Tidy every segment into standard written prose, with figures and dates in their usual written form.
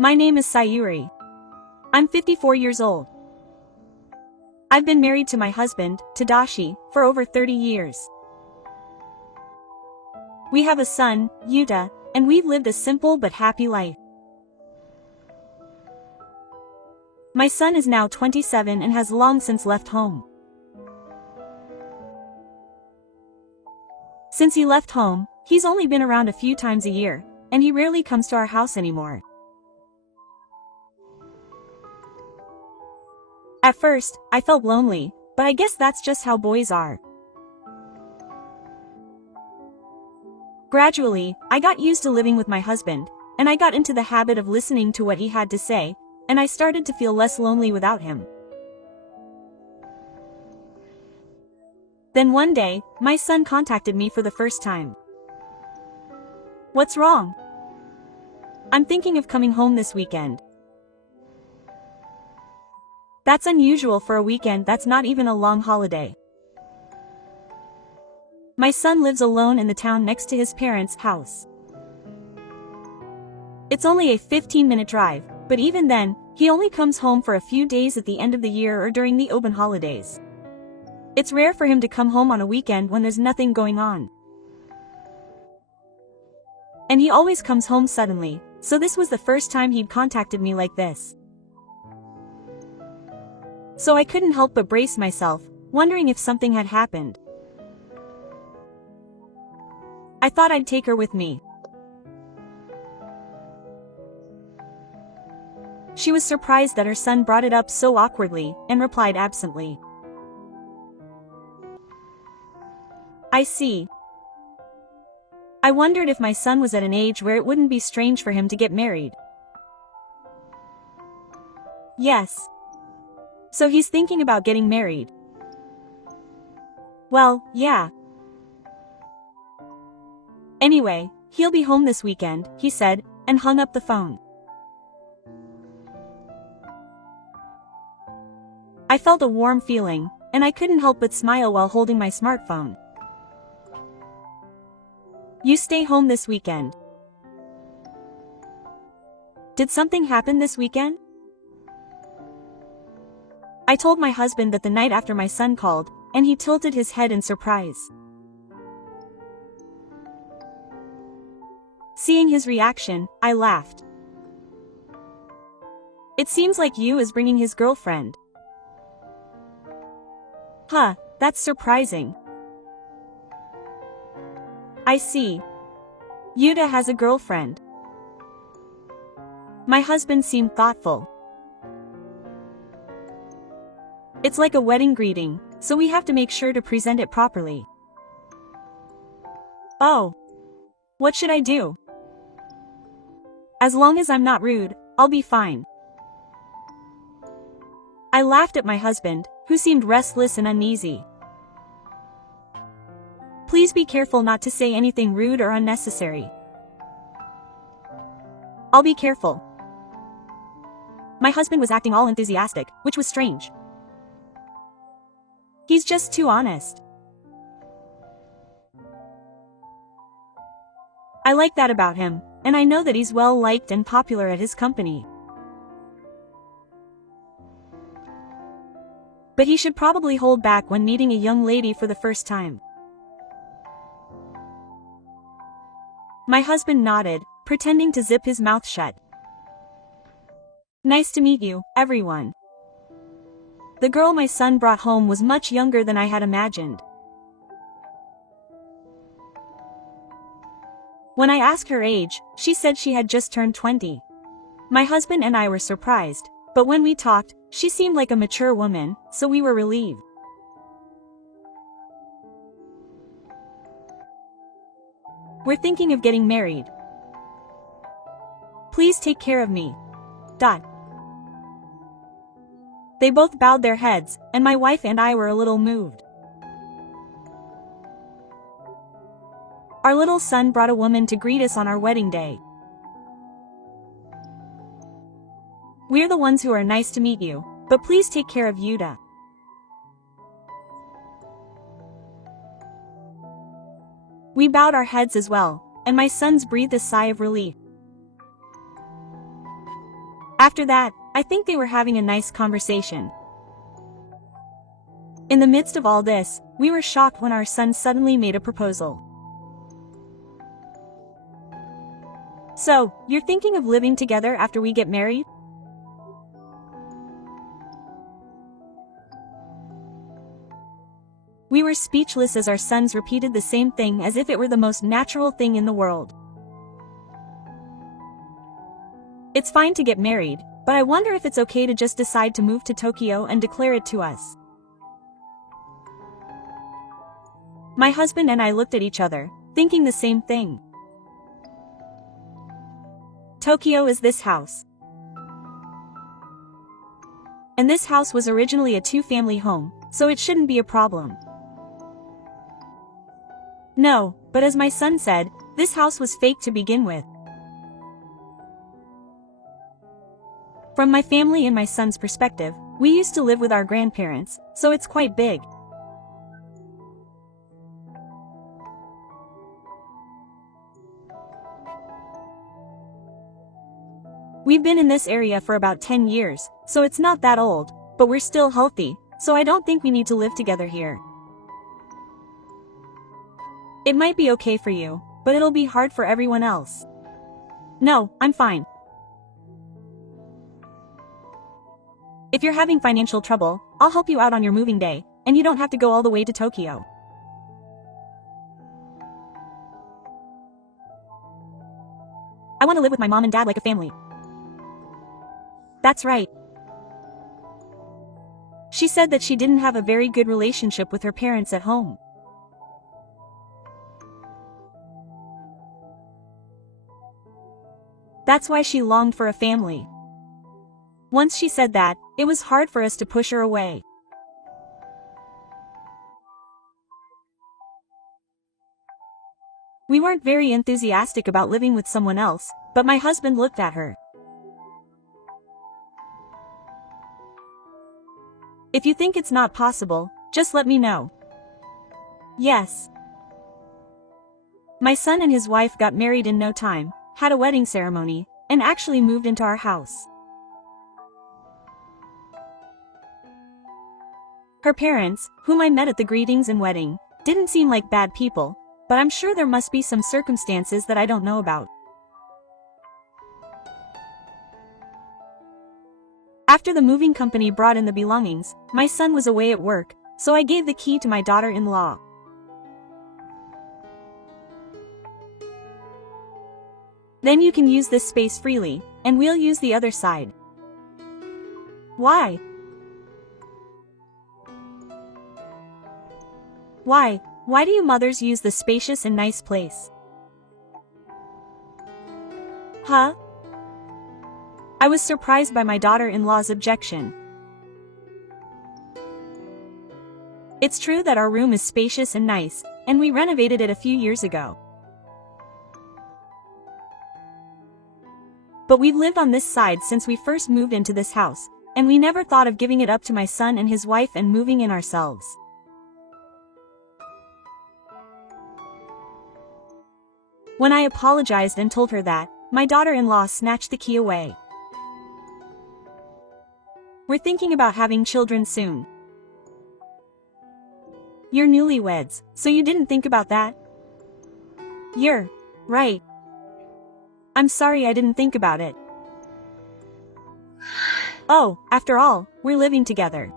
My name is Sayuri. I'm 54 years old. I've been married to my husband, Tadashi, for over 30 years. We have a son, Yuta, and we've lived a simple but happy life. My son is now 27 and has long since left home. Since he left home, he's only been around a few times a year, and he rarely comes to our house anymore. At first, I felt lonely, but I guess that's just how boys are. Gradually, I got used to living with my husband, and I got into the habit of listening to what he had to say, and I started to feel less lonely without him. Then one day, my son contacted me for the first time. What's wrong? I'm thinking of coming home this weekend. That's unusual for a weekend that's not even a long holiday. My son lives alone in the town next to his parents' house. It's only a 15-minute drive, but even then, he only comes home for a few days at the end of the year or during the open holidays. It's rare for him to come home on a weekend when there's nothing going on. And he always comes home suddenly, so this was the first time he'd contacted me like this. So I couldn't help but brace myself, wondering if something had happened. I thought I'd take her with me. She was surprised that her son brought it up so awkwardly, and replied absently. I see. I wondered if my son was at an age where it wouldn't be strange for him to get married. Yes. So he's thinking about getting married. Well, yeah. Anyway, he'll be home this weekend, he said, and hung up the phone. I felt a warm feeling, and I couldn't help but smile while holding my smartphone. You stay home this weekend. Did something happen this weekend? I told my husband that the night after my son called, and he tilted his head in surprise. Seeing his reaction, I laughed. It seems like Yu is bringing his girlfriend. Huh, that's surprising. I see. Yuta has a girlfriend. My husband seemed thoughtful. It's like a wedding greeting, so we have to make sure to present it properly. Oh. What should I do? As long as I'm not rude, I'll be fine. I laughed at my husband, who seemed restless and uneasy. Please be careful not to say anything rude or unnecessary. I'll be careful. My husband was acting all enthusiastic, which was strange. He's just too honest. I like that about him, and I know that he's well liked and popular at his company. But he should probably hold back when meeting a young lady for the first time. My husband nodded, pretending to zip his mouth shut. Nice to meet you, everyone. The girl my son brought home was much younger than I had imagined. When I asked her age, she said she had just turned 20. My husband and I were surprised, but when we talked, she seemed like a mature woman, so we were relieved. We're thinking of getting married. Please take care of me. They both bowed their heads, and my wife and I were a little moved. Our little son brought a woman to greet us on our wedding day. We're the ones who are nice to meet you, but please take care of Yuta. We bowed our heads as well, and my sons breathed a sigh of relief. After that, I think they were having a nice conversation. In the midst of all this, we were shocked when our son suddenly made a proposal. So, you're thinking of living together after we get married? We were speechless as our sons repeated the same thing as if it were the most natural thing in the world. It's fine to get married, but I wonder if it's okay to just decide to move to Tokyo and declare it to us. My husband and I looked at each other, thinking the same thing. Tokyo is this house. And this house was originally a two-family home, so it shouldn't be a problem. No, but as my son said, this house was fake to begin with. From my family and my son's perspective, we used to live with our grandparents, so it's quite big. We've been in this area for about 10 years, so it's not that old, but we're still healthy, so I don't think we need to live together here. It might be okay for you, but it'll be hard for everyone else. No, I'm fine. If you're having financial trouble, I'll help you out on your moving day, and you don't have to go all the way to Tokyo. I want to live with my mom and dad like a family. That's right. She said that she didn't have a very good relationship with her parents at home. That's why she longed for a family. Once she said that, it was hard for us to push her away. We weren't very enthusiastic about living with someone else, but my husband looked at her. If you think it's not possible, just let me know. Yes. My son and his wife got married in no time, had a wedding ceremony, and actually moved into our house. Her parents, whom I met at the greetings and wedding, didn't seem like bad people, but I'm sure there must be some circumstances that I don't know about. After the moving company brought in the belongings, my son was away at work, so I gave the key to my daughter-in-law. Then you can use this space freely, and we'll use the other side. Why? Why do you mothers use the spacious and nice place? Huh? I was surprised by my daughter-in-law's objection. It's true that our room is spacious and nice, and we renovated it a few years ago. But we've lived on this side since we first moved into this house, and we never thought of giving it up to my son and his wife and moving in ourselves. When I apologized and told her that, my daughter-in-law snatched the key away. We're thinking about having children soon. You're newlyweds, so you didn't think about that? You're right. I'm sorry I didn't think about it. Oh, after all, we're living together.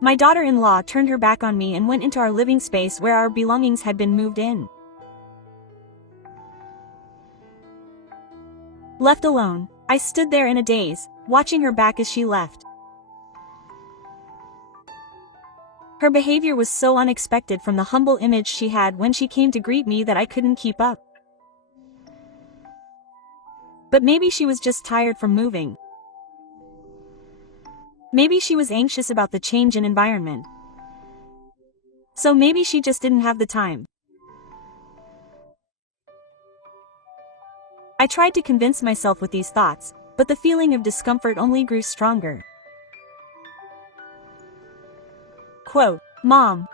My daughter-in-law turned her back on me and went into our living space where our belongings had been moved in. Left alone, I stood there in a daze, watching her back as she left. Her behavior was so unexpected from the humble image she had when she came to greet me that I couldn't keep up. But maybe she was just tired from moving. Maybe she was anxious about the change in environment. So maybe she just didn't have the time. I tried to convince myself with these thoughts, but the feeling of discomfort only grew stronger. Quote, Mom.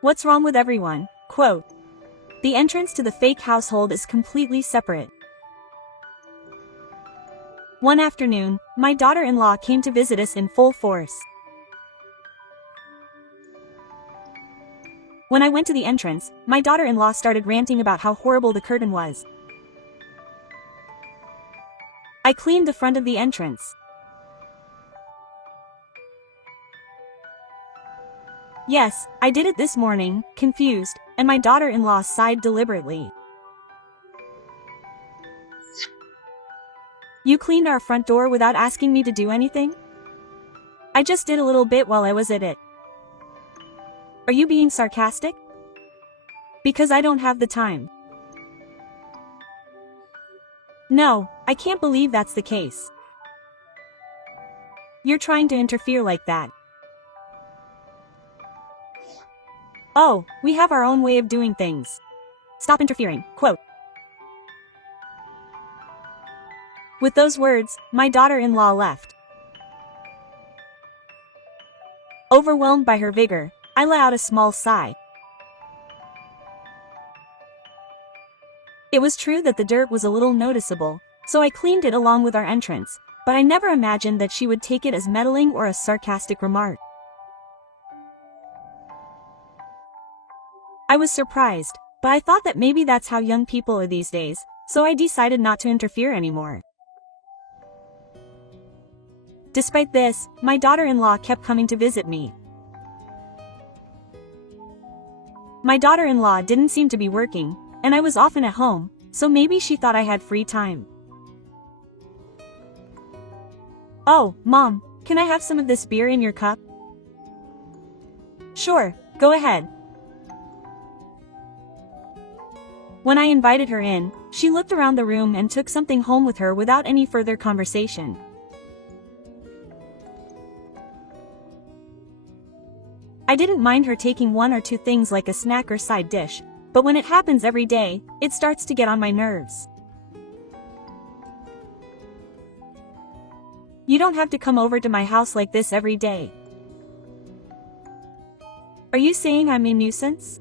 What's wrong with everyone? Quote. The entrance to the fake household is completely separate. One afternoon, my daughter-in-law came to visit us in full force. When I went to the entrance, my daughter-in-law started ranting about how horrible the curtain was. I cleaned the front of the entrance. Yes, I did it this morning, confused, and my daughter-in-law sighed deliberately. You cleaned our front door without asking me to do anything? I just did a little bit while I was at it. Are you being sarcastic? Because I don't have the time. No, I can't believe that's the case. You're trying to interfere like that. Oh, we have our own way of doing things. Stop interfering, quote. With those words, my daughter-in-law left. Overwhelmed by her vigor, I let out a small sigh. It was true that the dirt was a little noticeable, so I cleaned it along with our entrance, but I never imagined that she would take it as meddling or a sarcastic remark. I was surprised, but I thought that maybe that's how young people are these days, so I decided not to interfere anymore. Despite this, my daughter-in-law kept coming to visit me. My daughter-in-law didn't seem to be working, and I was often at home, so maybe she thought I had free time. Oh, Mom, can I have some of this beer in your cup? Sure, go ahead. When I invited her in, she looked around the room and took something home with her without any further conversation. I didn't mind her taking one or two things like a snack or side dish, but when it happens every day, it starts to get on my nerves. You don't have to come over to my house like this every day. Are you saying I'm a nuisance?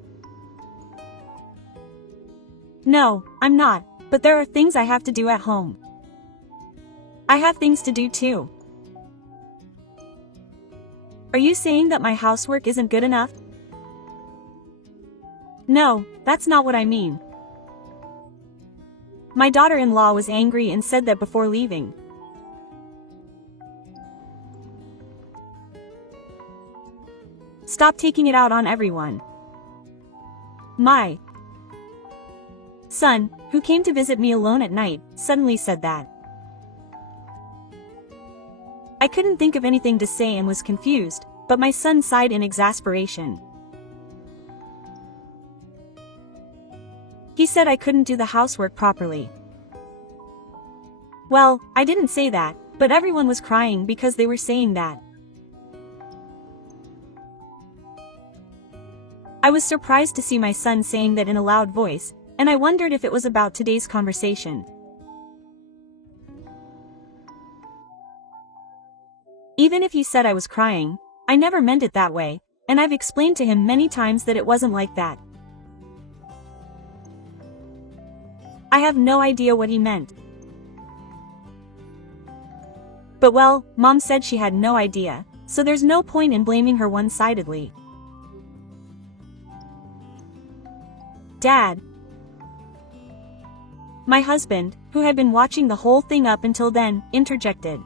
No, I'm not, but there are things I have to do at home. I have things to do too. Are you saying that my housework isn't good enough? No, that's not what I mean. My daughter-in-law was angry and said that before leaving. Stop taking it out on everyone. My son, who came to visit me alone at night, suddenly said that. I couldn't think of anything to say and was confused, but my son sighed in exasperation. He said I couldn't do the housework properly. Well, I didn't say that, but everyone was crying because they were saying that. I was surprised to see my son saying that in a loud voice, and I wondered if it was about today's conversation. Even if he said I was crying, I never meant it that way, and I've explained to him many times that it wasn't like that. I have no idea what he meant. But well, Mom said she had no idea, so there's no point in blaming her one-sidedly. Dad. My husband, who had been watching the whole thing up until then, interjected.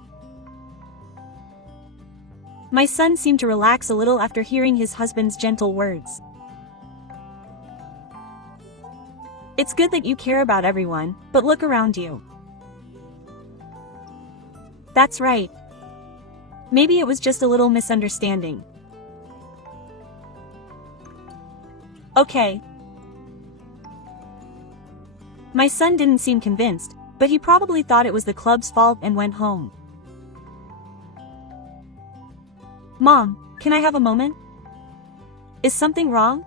My son seemed to relax a little after hearing his husband's gentle words. It's good that you care about everyone, but look around you. That's right. Maybe it was just a little misunderstanding. Okay. My son didn't seem convinced, but he probably thought it was the club's fault and went home. Mom, can I have a moment? Is something wrong?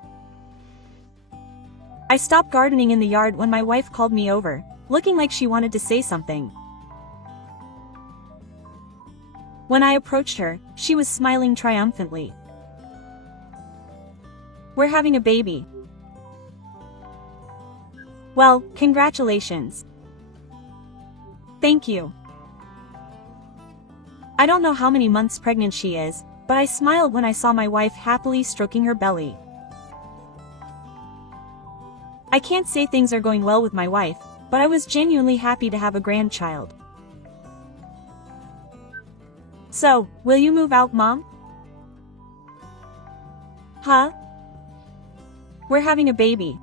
I stopped gardening in the yard when my wife called me over, looking like she wanted to say something. When I approached her, she was smiling triumphantly. We're having a baby. Well, congratulations. Thank you. I don't know how many months pregnant she is, but I smiled when I saw my wife happily stroking her belly. I can't say things are going well with my wife, but I was genuinely happy to have a grandchild. So, will you move out, Mom? Huh? We're having a baby.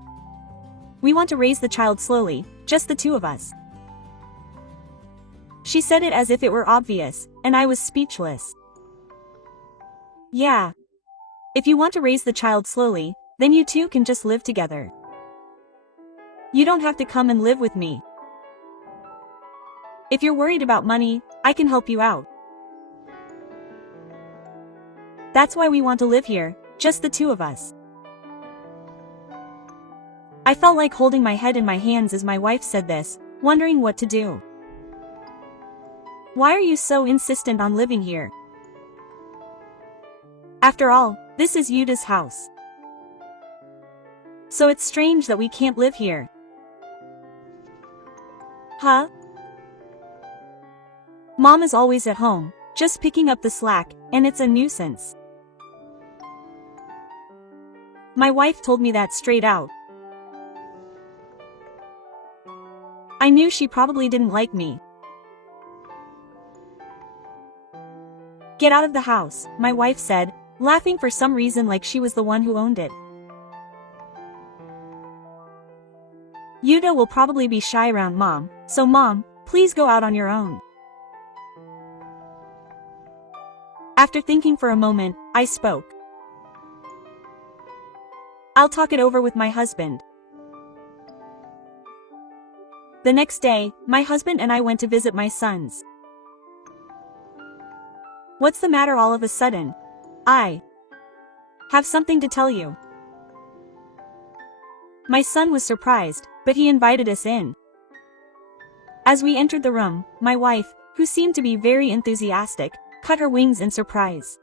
We want to raise the child slowly, just the two of us. She said it as if it were obvious, and I was speechless. Yeah. If you want to raise the child slowly, then you two can just live together. You don't have to come and live with me. If you're worried about money, I can help you out. That's why we want to live here, just the two of us. I felt like holding my head in my hands as my wife said this, wondering what to do. Why are you so insistent on living here? After all, this is Yuda's house. So it's strange that we can't live here. Huh? Mom is always at home, just picking up the slack, and it's a nuisance. My wife told me that straight out. I knew she probably didn't like me. Get out of the house, my wife said, laughing for some reason like she was the one who owned it. Yuda will probably be shy around Mom, so Mom, please go out on your own. After thinking for a moment, I spoke. I'll talk it over with my husband. The next day, my husband and I went to visit my sons. What's the matter all of a sudden? I have something to tell you. My son was surprised, but he invited us in. As we entered the room, my wife, who seemed to be very enthusiastic, cut her wings in surprise.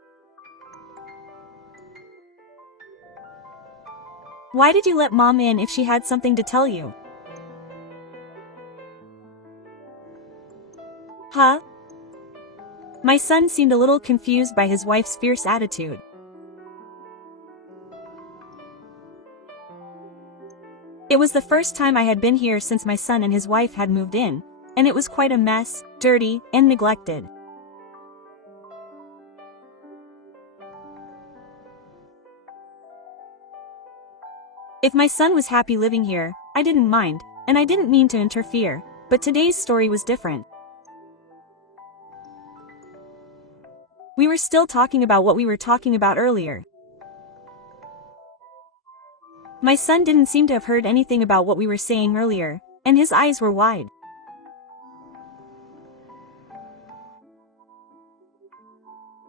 Why did you let Mom in if she had something to tell you? Huh? My son seemed a little confused by his wife's fierce attitude. It was the first time I had been here since my son and his wife had moved in, and it was quite a mess, dirty, and neglected. If my son was happy living here, I didn't mind, and I didn't mean to interfere, but today's story was different. We were still talking about what we were talking about earlier. My son didn't seem to have heard anything about what we were saying earlier, and his eyes were wide.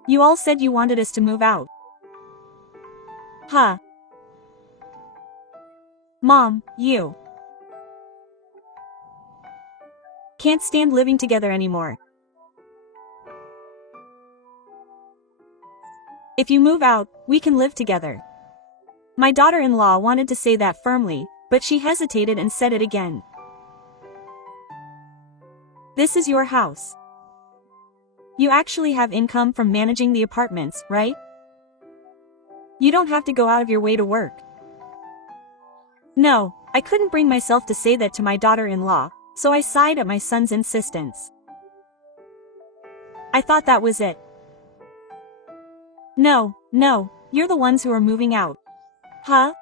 You all said you wanted us to move out. Huh? Mom, you can't stand living together anymore. If you move out, we can live together. My daughter-in-law wanted to say that firmly, but she hesitated and said it again. This is your house. You actually have income from managing the apartments, right? You don't have to go out of your way to work. No, I couldn't bring myself to say that to my daughter-in-law, so I sighed at my son's insistence. I thought that was it. No, you're the ones who are moving out. Huh?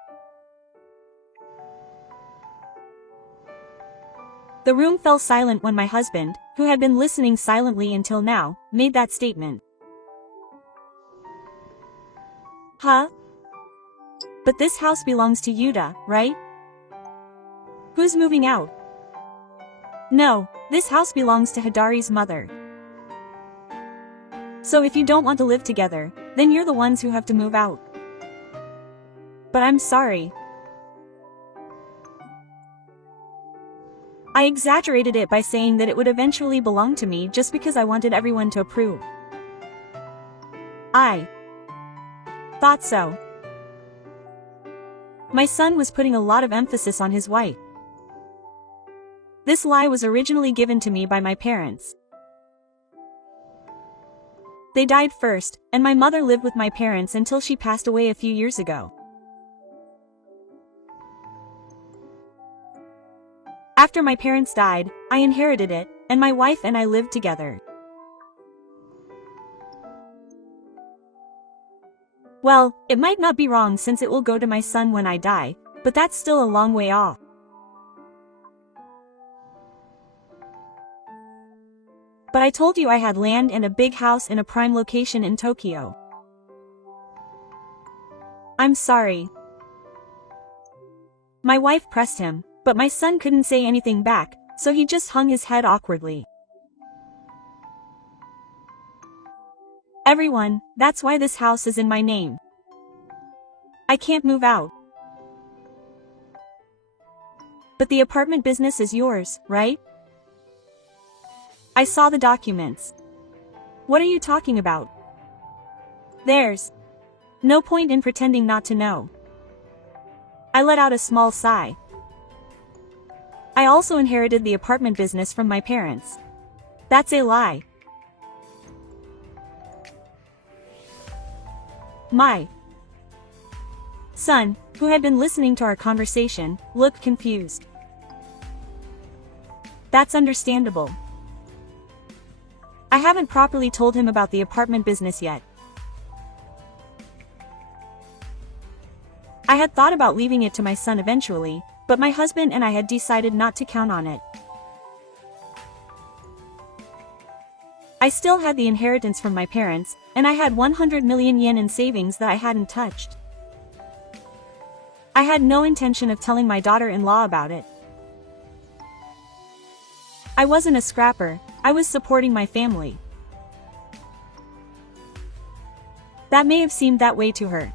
The room fell silent when my husband, who had been listening silently until now, made that statement. Huh? But this house belongs to Yuda, right? Who's moving out? No, this house belongs to Hidari's mother. So if you don't want to live together, then you're the ones who have to move out. But I'm sorry. I exaggerated it by saying that it would eventually belong to me just because I wanted everyone to approve. I thought so. My son was putting a lot of emphasis on his wife. This lie was originally given to me by my parents. They died first, and my mother lived with my parents until she passed away a few years ago. After my parents died, I inherited it, and my wife and I lived together. Well, it might not be wrong since it will go to my son when I die, but that's still a long way off. But I told you I had land and a big house in a prime location in Tokyo. I'm sorry. My wife pressed him, but my son couldn't say anything back, so he just hung his head awkwardly. Everyone, that's why this house is in my name. I can't move out. But the apartment business is yours, right? I saw the documents. What are you talking about? There's no point in pretending not to know. I let out a small sigh. I also inherited the apartment business from my parents. That's a lie. My son, who had been listening to our conversation, looked confused. That's understandable. I haven't properly told him about the apartment business yet. I had thought about leaving it to my son eventually, but my husband and I had decided not to count on it. I still had the inheritance from my parents, and I had 100 million yen in savings that I hadn't touched. I had no intention of telling my daughter-in-law about it. I wasn't a scrapper, I was supporting my family. That may have seemed that way to her.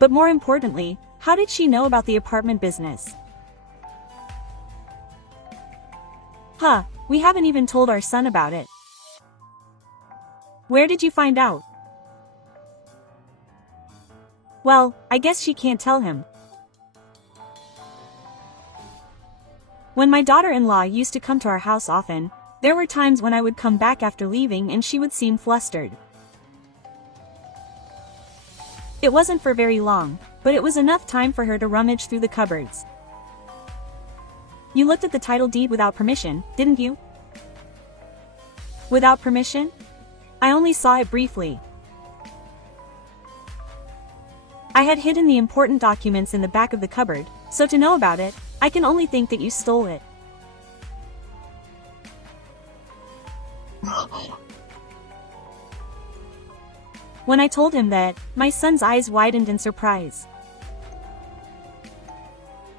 But more importantly, how did she know about the apartment business? We haven't even told our son about it. Where did you find out? Well, I guess she can't tell him. When my daughter-in-law used to come to our house often, there were times when I would come back after leaving and she would seem flustered. It wasn't for very long, but it was enough time for her to rummage through the cupboards. You looked at the title deed without permission, didn't you? Without permission? I only saw it briefly. I had hidden the important documents in the back of the cupboard, so to know about it, I can only think that you stole it. When I told him that, my son's eyes widened in surprise.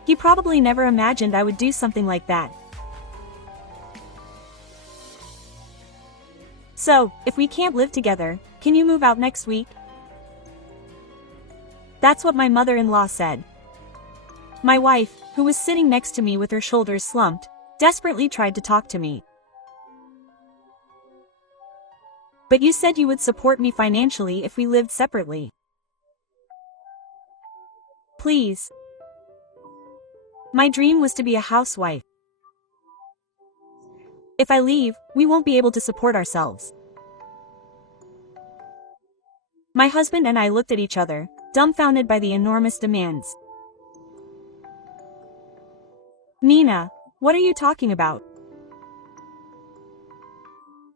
He probably never imagined I would do something like that. So, if we can't live together, can you move out next week? That's what my mother-in-law said. My wife, who was sitting next to me with her shoulders slumped, desperately tried to talk to me. But you said you would support me financially if we lived separately. Please. My dream was to be a housewife. If I leave, we won't be able to support ourselves. My husband and I looked at each other, dumbfounded by the enormous demands. Nina, what are you talking about?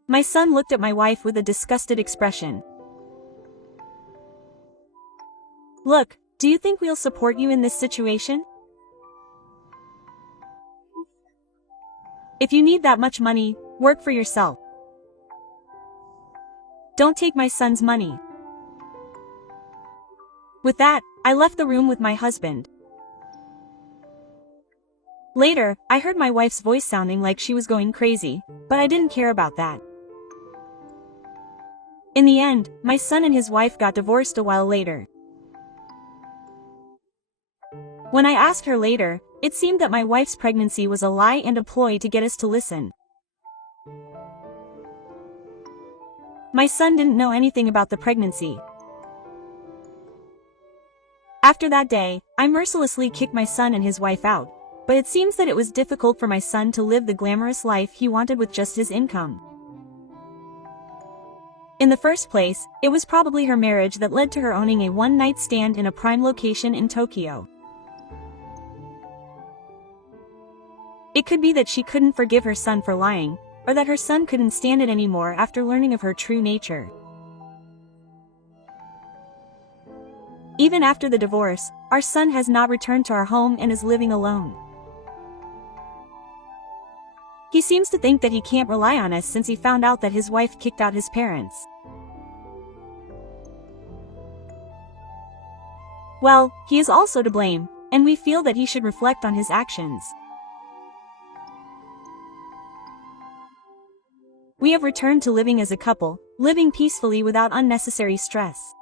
My son looked at my wife with a disgusted expression. Look, do you think we'll support you in this situation? If you need that much money, work for yourself. Don't take my son's money. With that, I left the room with my husband. Later, I heard my wife's voice sounding like she was going crazy, but I didn't care about that. In the end, my son and his wife got divorced a while later. When I asked her later, it seemed that my wife's pregnancy was a lie and a ploy to get us to listen. My son didn't know anything about the pregnancy. After that day, I mercilessly kicked my son and his wife out. but it seems that it was difficult for my son to live the glamorous life he wanted with just his income. In the first place, it was probably her marriage that led to her owning a one-night stand in a prime location in Tokyo. It could be that she couldn't forgive her son for lying, or that her son couldn't stand it anymore after learning of her true nature. Even after the divorce, our son has not returned to our home and is living alone. He seems to think that he can't rely on us since he found out that his wife kicked out his parents. Well, he is also to blame, and we feel that he should reflect on his actions. We have returned to living as a couple, living peacefully without unnecessary stress.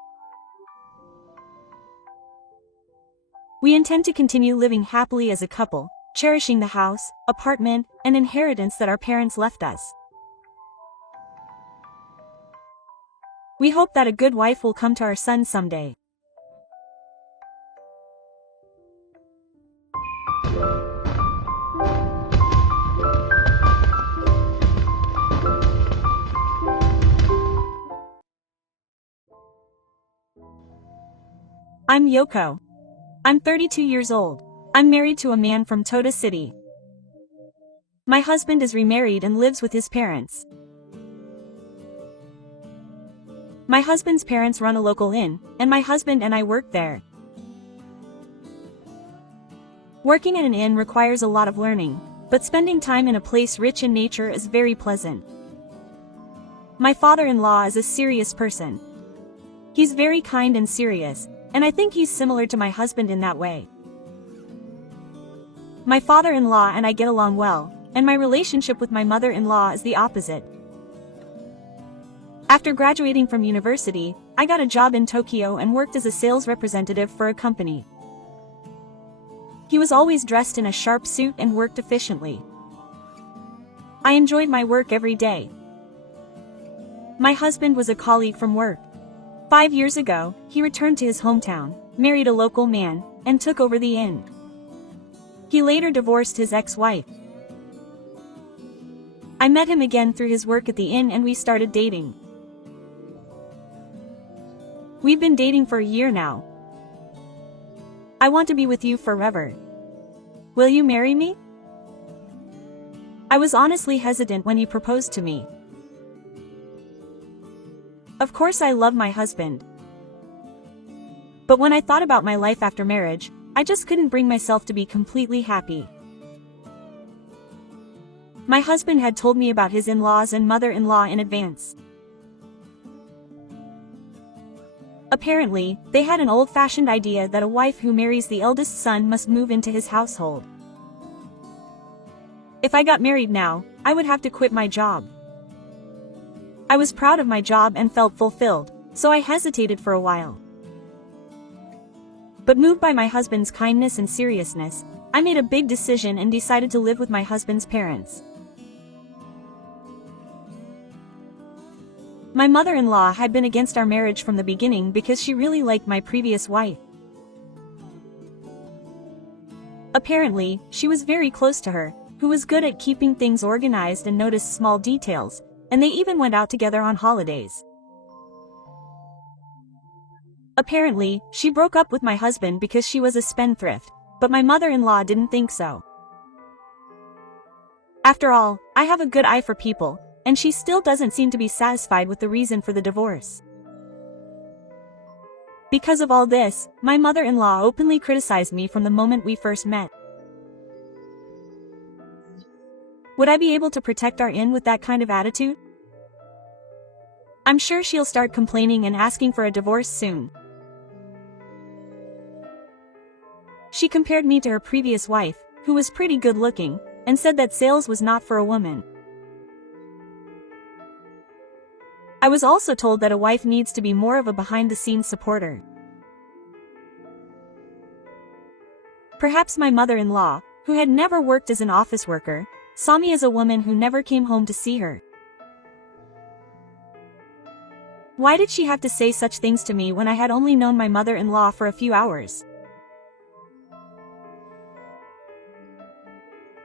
We intend to continue living happily as a couple, cherishing the house, apartment, and inheritance that our parents left us. We hope that a good wife will come to our son someday. I'm Yoko. I'm 32 years old. I'm married to a man from Toda City. My husband is remarried and lives with his parents. My husband's parents run a local inn, and my husband and I work there. Working at an inn requires a lot of learning, but spending time in a place rich in nature is very pleasant. My father-in-law is a serious person. He's very kind and serious, and I think he's similar to my husband in that way. My father-in-law and I get along well, and my relationship with my mother-in-law is the opposite. After graduating from university, I got a job in Tokyo and worked as a sales representative for a company. He was always dressed in a sharp suit and worked efficiently. I enjoyed my work every day. My husband was a colleague from work. 5 years ago, he returned to his hometown, married a local man, and took over the inn. He later divorced his ex-wife. I met him again through his work at the inn and we started dating. We've been dating for a year now. I want to be with you forever. Will you marry me? I was honestly hesitant when he proposed to me. Of course I love my husband. But when I thought about my life after marriage, I just couldn't bring myself to be completely happy. My husband had told me about his in-laws and mother-in-law in advance. Apparently, they had an old-fashioned idea that a wife who marries the eldest son must move into his household. If I got married now, I would have to quit my job. I was proud of my job and felt fulfilled, so I hesitated for a while. But moved by my husband's kindness and seriousness, I made a big decision and decided to live with my husband's parents. My mother-in-law had been against our marriage from the beginning because she really liked my previous wife. Apparently, she was very close to her, who was good at keeping things organized and noticed small details, and they even went out together on holidays. Apparently, she broke up with my husband because she was a spendthrift, but my mother-in-law didn't think so. After all, I have a good eye for people, and she still doesn't seem to be satisfied with the reason for the divorce. Because of all this, my mother-in-law openly criticized me from the moment we first met. Would I be able to protect our inn with that kind of attitude? I'm sure she'll start complaining and asking for a divorce soon. She compared me to her previous wife, who was pretty good looking, and said that sales was not for a woman. I was also told that a wife needs to be more of a behind-the-scenes supporter. Perhaps my mother-in-law, who had never worked as an office worker, saw me as a woman who never came home to see her. Why did she have to say such things to me when I had only known my mother-in-law for a few hours?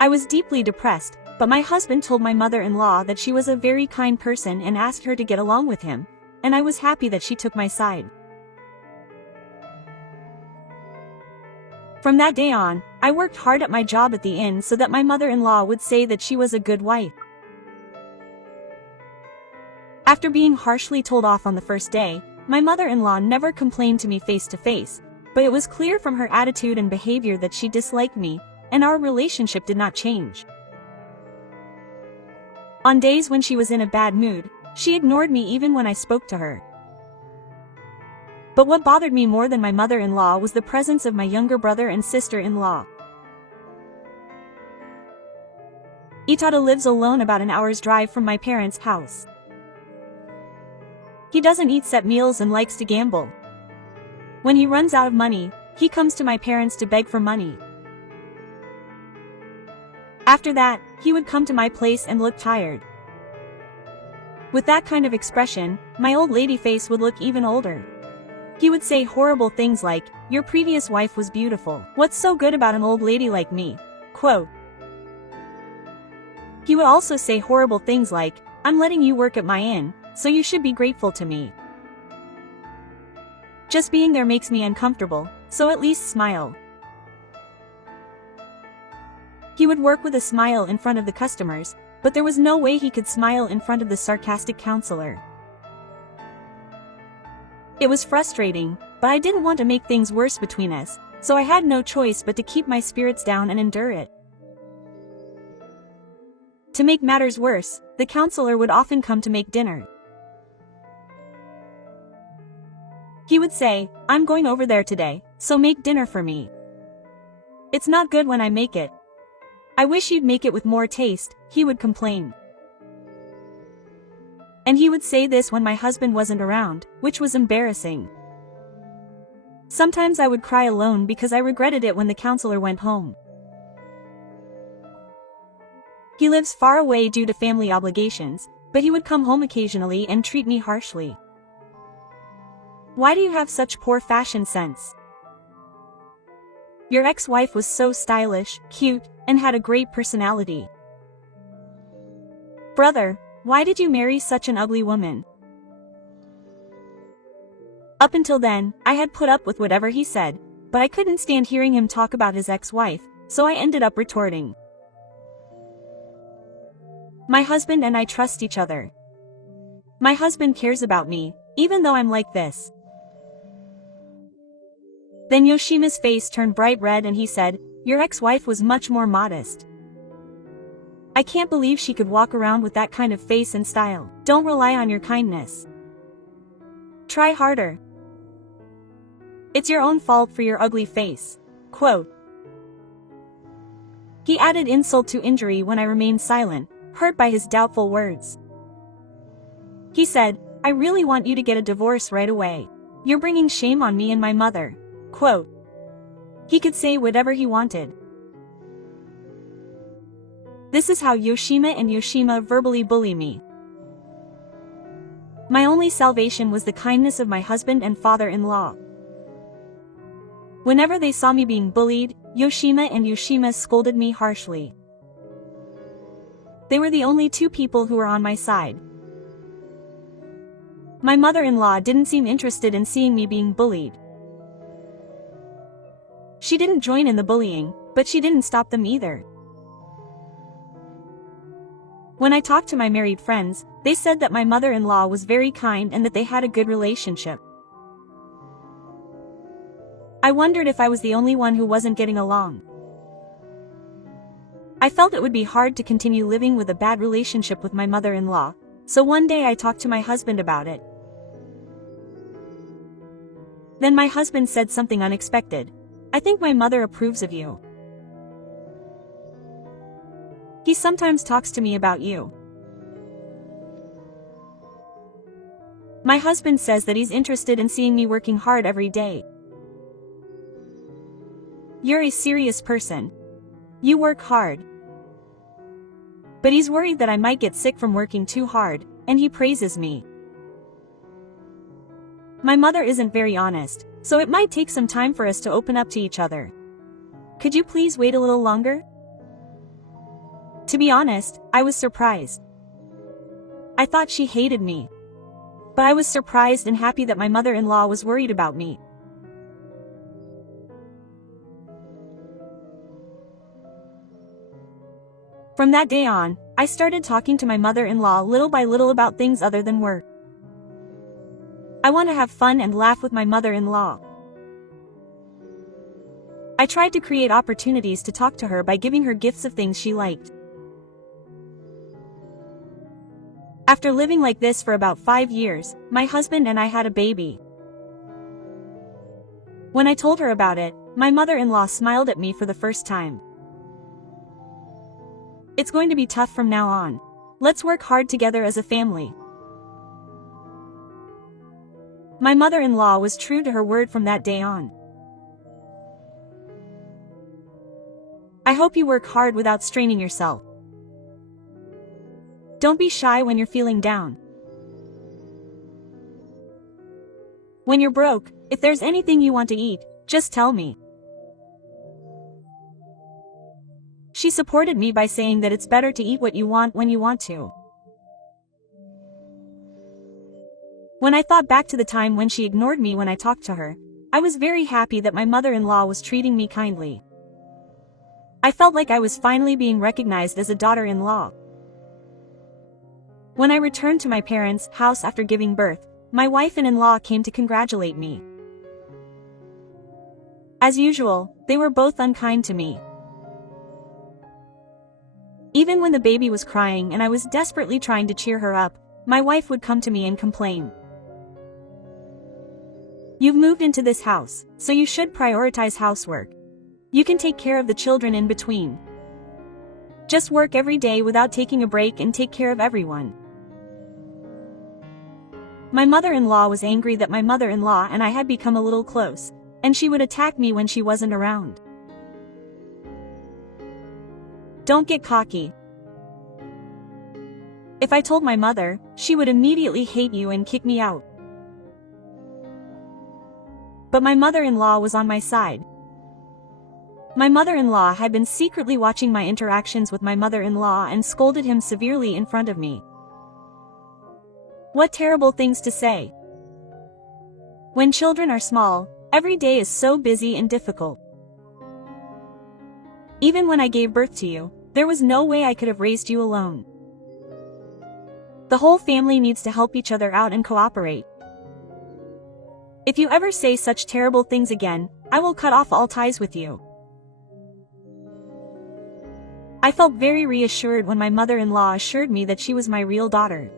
I was deeply depressed, but my husband told my mother-in-law that she was a very kind person and asked her to get along with him, and I was happy that she took my side. From that day on, I worked hard at my job at the inn so that my mother-in-law would say that she was a good wife. After being harshly told off on the first day, my mother-in-law never complained to me face to face, but it was clear from her attitude and behavior that she disliked me, and our relationship did not change. On days when she was in a bad mood, she ignored me even when I spoke to her. But what bothered me more than my mother-in-law was the presence of my younger brother and sister-in-law. Itada lives alone about an hour's drive from my parents' house. He doesn't eat set meals and likes to gamble. When he runs out of money, he comes to my parents to beg for money. After that, he would come to my place and look tired. With that kind of expression, my old lady face would look even older. He would say horrible things like, "Your previous wife was beautiful. What's so good about an old lady like me?" Quote. He would also say horrible things like, "I'm letting you work at my inn, so you should be grateful to me. Just being there makes me uncomfortable, so at least smile." He would work with a smile in front of the customers, but there was no way he could smile in front of the sarcastic counselor. It was frustrating, but I didn't want to make things worse between us, so I had no choice but to keep my spirits down and endure it. To make matters worse, the counselor would often come to make dinner. He would say, "I'm going over there today, so make dinner for me. It's not good when I make it. I wish you'd make it with more taste," he would complain. And he would say this when my husband wasn't around, which was embarrassing. Sometimes I would cry alone because I regretted it when the counselor went home. He lives far away due to family obligations, but he would come home occasionally and treat me harshly. "Why do you have such poor fashion sense? Your ex-wife was so stylish, cute, and had a great personality. Brother, why did you marry such an ugly woman?" Up until then, I had put up with whatever he said, but I couldn't stand hearing him talk about his ex-wife, so I ended up retorting. My husband and I trust each other. My husband cares about me, even though I'm like this. Then Yoshima's face turned bright red and he said, "Your ex-wife was much more modest. I can't believe she could walk around with that kind of face and style. Don't rely on your kindness. Try harder. It's your own fault for your ugly face." Quote. He added insult to injury when I remained silent, hurt by his doubtful words. He said, "I really want you to get a divorce right away. You're bringing shame on me and my mother." Quote. He could say whatever he wanted. This is how Yoshima and Yoshima verbally bully me. My only salvation was the kindness of my husband and father-in-law. Whenever they saw me being bullied, Yoshima and Yoshima scolded me harshly. They were the only two people who were on my side. My mother-in-law didn't seem interested in seeing me being bullied. She didn't join in the bullying, but she didn't stop them either. When I talked to my married friends, they said that my mother-in-law was very kind and that they had a good relationship. I wondered if I was the only one who wasn't getting along. I felt it would be hard to continue living with a bad relationship with my mother-in-law, so one day I talked to my husband about it. Then my husband said something unexpected. "I think my mother approves of you. He sometimes talks to me about you." My husband says that he's interested in seeing me working hard every day. "You're a serious person. You work hard." But he's worried that I might get sick from working too hard, and he praises me. My mother isn't very honest, so it might take some time for us to open up to each other. Could you please wait a little longer? To be honest, I was surprised. I thought she hated me. But I was surprised and happy that my mother-in-law was worried about me. From that day on, I started talking to my mother-in-law little by little about things other than work. I want to have fun and laugh with my mother-in-law. I tried to create opportunities to talk to her by giving her gifts of things she liked. After living like this for about 5 years, my husband and I had a baby. When I told her about it, my mother-in-law smiled at me for the first time. It's going to be tough from now on. Let's work hard together as a family. My mother-in-law was true to her word from that day on. I hope you work hard without straining yourself. Don't be shy when you're feeling down. When you're broke, if there's anything you want to eat, just tell me. She supported me by saying that it's better to eat what you want when you want to. When I thought back to the time when she ignored me when I talked to her, I was very happy that my mother-in-law was treating me kindly. I felt like I was finally being recognized as a daughter-in-law. When I returned to my parents' house after giving birth, my wife and in-law came to congratulate me. As usual, they were both unkind to me. Even when the baby was crying and I was desperately trying to cheer her up, my wife would come to me and complain. You've moved into this house, so you should prioritize housework. You can take care of the children in between. Just work every day without taking a break and take care of everyone. My mother-in-law was angry that my mother-in-law and I had become a little close, and she would attack me when she wasn't around. Don't get cocky. If I told my mother, she would immediately hate you and kick me out. But my mother-in-law was on my side. My mother-in-law had been secretly watching my interactions with my mother-in-law and scolded him severely in front of me. What terrible things to say. When children are small, every day is so busy and difficult. Even when I gave birth to you, there was no way I could have raised you alone. The whole family needs to help each other out and cooperate. If you ever say such terrible things again, I will cut off all ties with you. I felt very reassured when my mother-in-law assured me that she was my real daughter.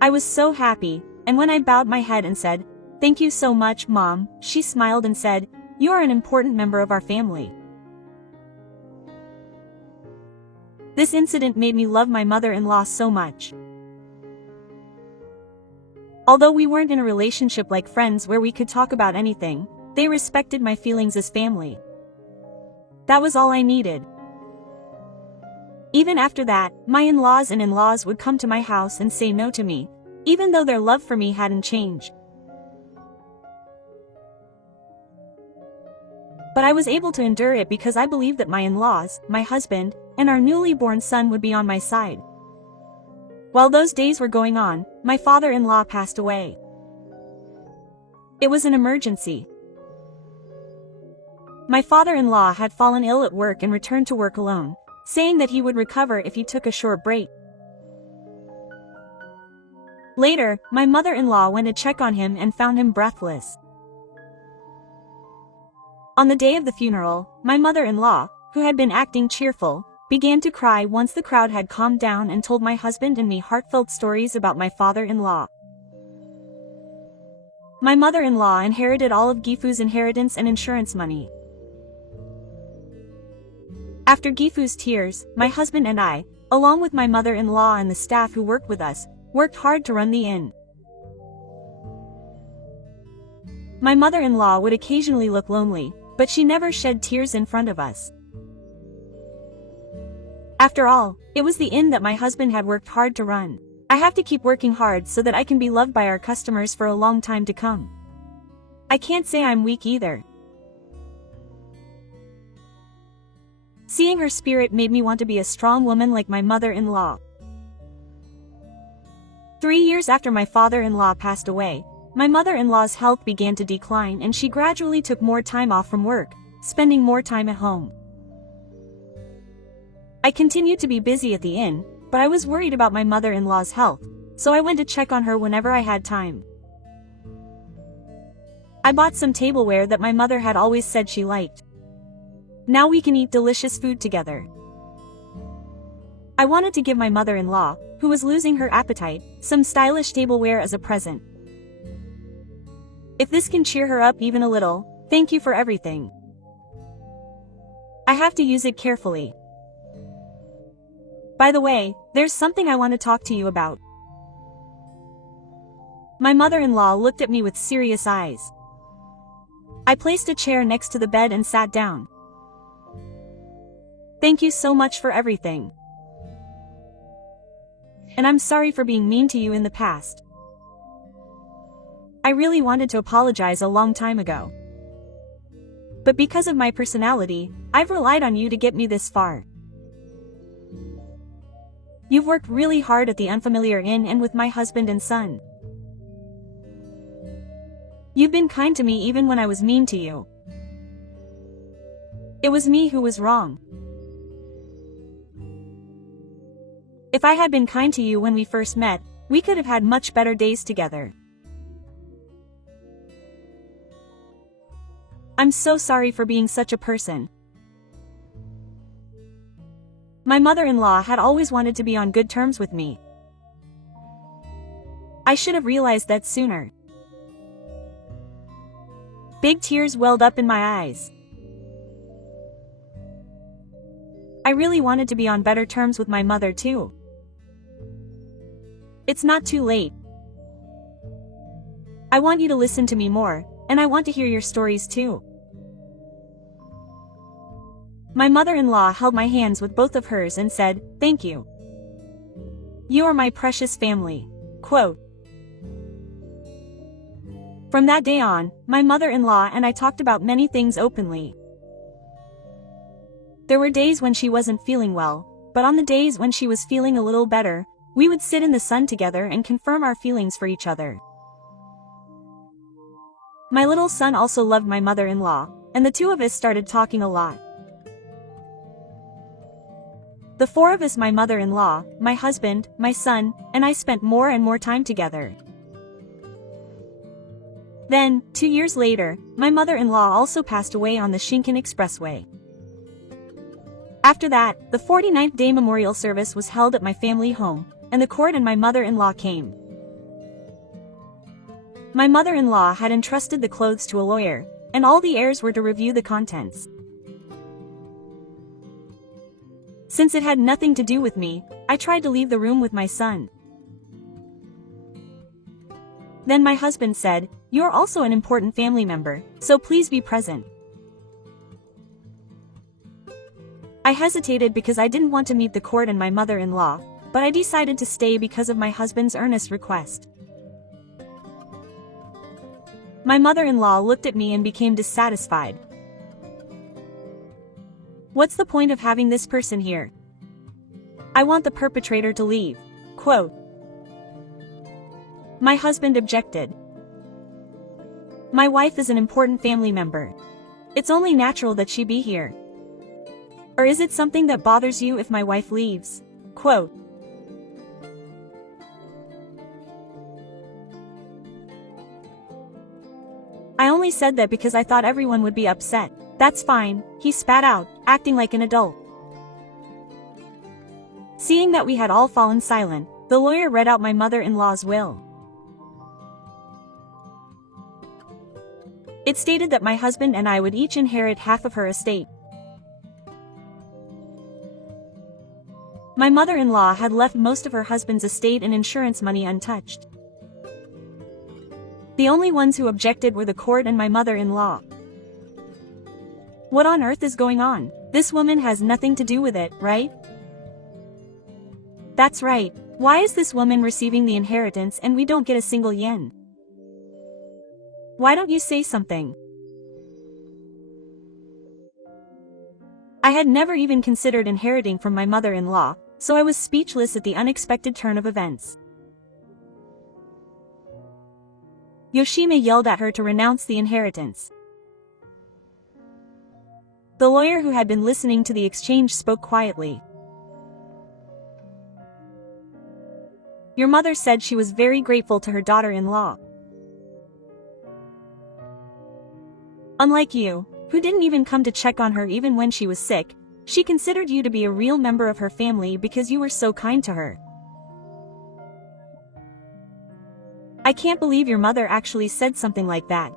I was so happy, and when I bowed my head and said, "Thank you so much, Mom," she smiled and said, "You are an important member of our family." This incident made me love my mother-in-law so much. Although we weren't in a relationship like friends where we could talk about anything, they respected my feelings as family. That was all I needed. Even after that, my in-laws and in-laws would come to my house and say no to me, even though their love for me hadn't changed. But I was able to endure it because I believed that my in-laws, my husband, and our newly born son would be on my side. While those days were going on, my father-in-law passed away. It was an emergency. My father-in-law had fallen ill at work and returned to work alone, saying that he would recover if he took a short break. Later, my mother-in-law went to check on him and found him breathless. On the day of the funeral, my mother-in-law, who had been acting cheerful, began to cry once the crowd had calmed down and told my husband and me heartfelt stories about my father-in-law. My mother-in-law inherited all of Gifu's inheritance and insurance money. After Gifu's tears, my husband and I, along with my mother-in-law and the staff who worked with us, worked hard to run the inn. My mother-in-law would occasionally look lonely, but she never shed tears in front of us. After all, it was the inn that my husband had worked hard to run. I have to keep working hard so that I can be loved by our customers for a long time to come. I can't say I'm weak either. Seeing her spirit made me want to be a strong woman like my mother-in-law. 3 years after my father-in-law passed away, my mother-in-law's health began to decline and she gradually took more time off from work, spending more time at home. I continued to be busy at the inn, but I was worried about my mother-in-law's health, so I went to check on her whenever I had time. I bought some tableware that my mother had always said she liked. Now we can eat delicious food together. I wanted to give my mother-in-law, who was losing her appetite, some stylish tableware as a present. If this can cheer her up even a little, thank you for everything. I have to use it carefully. By the way, there's something I want to talk to you about. My mother-in-law looked at me with serious eyes. I placed a chair next to the bed and sat down. Thank you so much for everything. And I'm sorry for being mean to you in the past. I really wanted to apologize a long time ago. But because of my personality, I've relied on you to get me this far. You've worked really hard at the unfamiliar inn and with my husband and son. You've been kind to me even when I was mean to you. It was me who was wrong. If I had been kind to you when we first met, we could have had much better days together. I'm so sorry for being such a person. My mother-in-law had always wanted to be on good terms with me. I should have realized that sooner. Big tears welled up in my eyes. I really wanted to be on better terms with my mother too. It's not too late. I want you to listen to me more, and I want to hear your stories too. My mother-in-law held my hands with both of hers and said, "Thank you. You are my precious family." Quote. From that day on, my mother-in-law and I talked about many things openly. There were days when she wasn't feeling well, but on the days when she was feeling a little better, we would sit in the sun together and confirm our feelings for each other. My little son also loved my mother-in-law, and the two of us started talking a lot. The four of us, my mother-in-law, my husband, my son, and I, spent more and more time together. Then, 2 years later, my mother-in-law also passed away on the Shinkan Expressway. After that, the 49th day memorial service was held at my family home, and the court and my mother-in-law came. My mother-in-law had entrusted the clothes to a lawyer, and all the heirs were to review the contents. Since it had nothing to do with me, I tried to leave the room with my son. Then my husband said, "You're also an important family member, so please be present." I hesitated because I didn't want to meet the court and my mother-in-law, but I decided to stay because of my husband's earnest request. My mother-in-law looked at me and became dissatisfied. "What's the point of having this person here? I want the perpetrator to leave." Quote. My husband objected. "My wife is an important family member. It's only natural that she be here. Or is it something that bothers you if my wife leaves?" Quote. "I only said that because I thought everyone would be upset." "That's fine," he spat out, acting like an adult. Seeing that we had all fallen silent, the lawyer read out my mother-in-law's will. It stated that my husband and I would each inherit half of her estate. My mother-in-law had left most of her husband's estate and insurance money untouched. The only ones who objected were the court and my mother-in-law. What on earth is going on? This woman has nothing to do with it, right? That's right. Why is this woman receiving the inheritance and we don't get a single yen? Why don't you say something? I had never even considered inheriting from my mother-in-law, so I was speechless at the unexpected turn of events. Yoshima yelled at her to renounce the inheritance. The lawyer who had been listening to the exchange spoke quietly. Your mother said she was very grateful to her daughter-in-law. Unlike you, who didn't even come to check on her even when she was sick, she considered you to be a real member of her family because you were so kind to her. I can't believe your mother actually said something like that.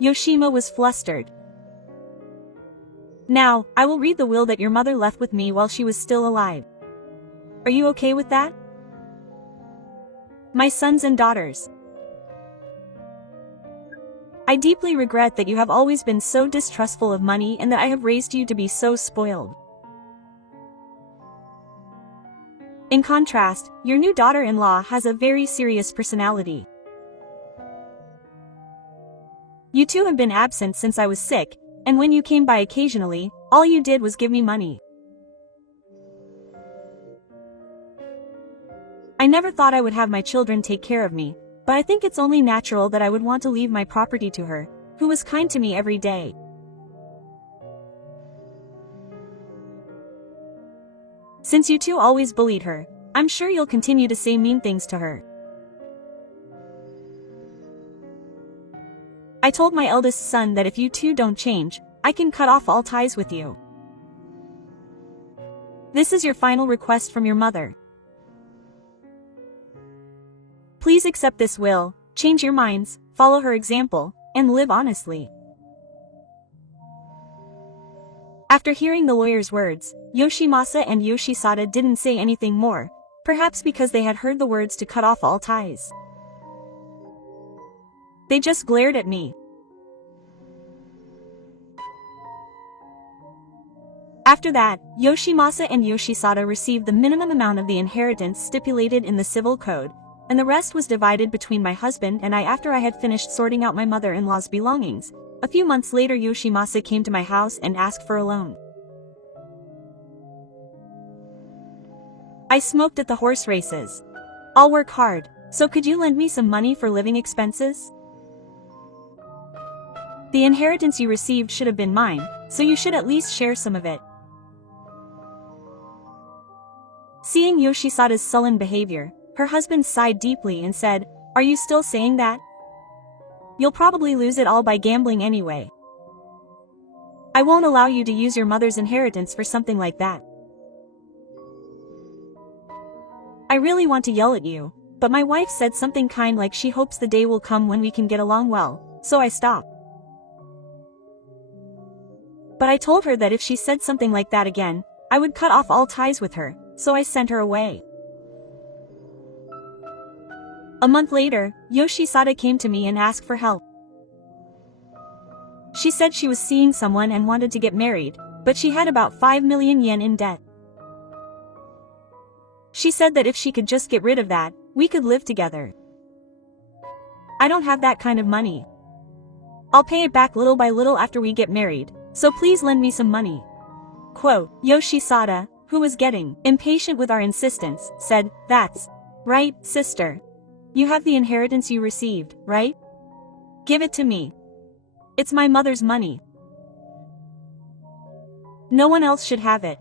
Yoshima was flustered. Now, I will read the will that your mother left with me while she was still alive. Are you okay with that? My sons and daughters. I deeply regret that you have always been so distrustful of money and that I have raised you to be so spoiled. In contrast, your new daughter-in-law has a very serious personality. You two have been absent since I was sick, and when you came by occasionally, all you did was give me money. I never thought I would have my children take care of me, but I think it's only natural that I would want to leave my property to her, who was kind to me every day. Since you two always bullied her, I'm sure you'll continue to say mean things to her. I told my eldest son that if you two don't change, I can cut off all ties with you. This is your final request from your mother. Please accept this will, change your minds, follow her example, and live honestly. After hearing the lawyer's words, Yoshimasa and Yoshisada didn't say anything more, perhaps because they had heard the words to cut off all ties. They just glared at me. After that, Yoshimasa and Yoshisada received the minimum amount of the inheritance stipulated in the civil code, and the rest was divided between my husband and I after I had finished sorting out my mother-in-law's belongings. A few months later, Yoshimasa came to my house and asked for a loan. I smoked at the horse races. I'll work hard, so could you lend me some money for living expenses? The inheritance you received should have been mine, so you should at least share some of it. Seeing Yoshisada's sullen behavior, her husband sighed deeply and said, "Are you still saying that? You'll probably lose it all by gambling anyway. I won't allow you to use your mother's inheritance for something like that." I really want to yell at you, but my wife said something kind like she hopes the day will come when we can get along well, so I stopped. But I told her that if she said something like that again, I would cut off all ties with her, so I sent her away. A month later, Yoshisada came to me and asked for help. She said she was seeing someone and wanted to get married, but she had about 5 million yen in debt. She said that if she could just get rid of that, we could live together. I don't have that kind of money. I'll pay it back little by little after we get married, so please lend me some money. Quote, Yoshisada, who was getting impatient with our insistence, said, "That's right, sister. You have the inheritance you received, right? Give it to me. It's my mother's money. No one else should have it.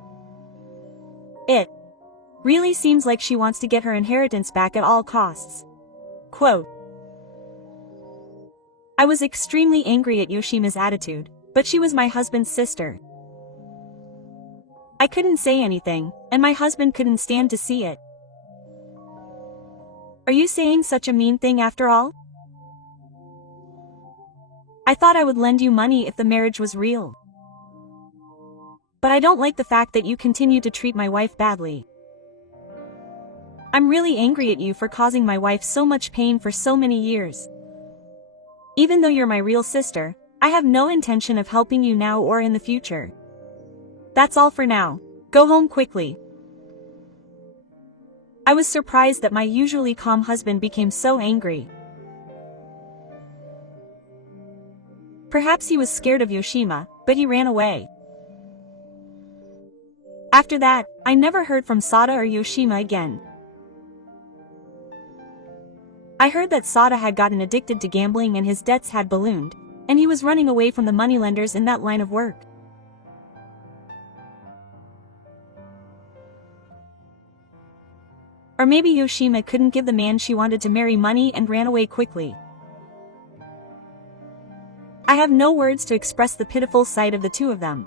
It really seems like she wants to get her inheritance back at all costs." Quote. I was extremely angry at Yoshima's attitude, but she was my husband's sister. I couldn't say anything, and my husband couldn't stand to see it. Are you saying such a mean thing after all? I thought I would lend you money if the marriage was real. But I don't like the fact that you continue to treat my wife badly. I'm really angry at you for causing my wife so much pain for so many years. Even though you're my real sister, I have no intention of helping you now or in the future. That's all for now. Go home quickly. I was surprised that my usually calm husband became so angry. Perhaps he was scared of Yoshima, but he ran away. After that, I never heard from Sada or Yoshima again. I heard that Sada had gotten addicted to gambling and his debts had ballooned, and he was running away from the moneylenders in that line of work. Or maybe Yoshima couldn't give the man she wanted to marry money and ran away quickly. I have no words to express the pitiful sight of the two of them.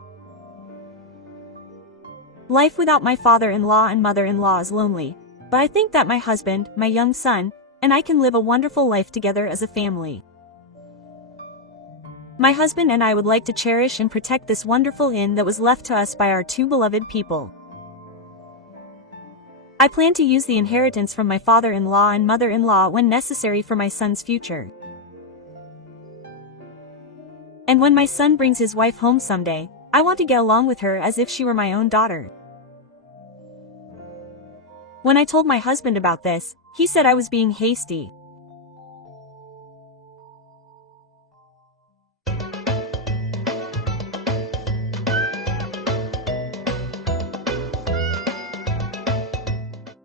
Life without my father-in-law and mother-in-law is lonely, but I think that my husband, my young son, and I can live a wonderful life together as a family. My husband and I would like to cherish and protect this wonderful inn that was left to us by our two beloved people. I plan to use the inheritance from my father-in-law and mother-in-law when necessary for my son's future. And when my son brings his wife home someday, I want to get along with her as if she were my own daughter. When I told my husband about this, he said I was being hasty.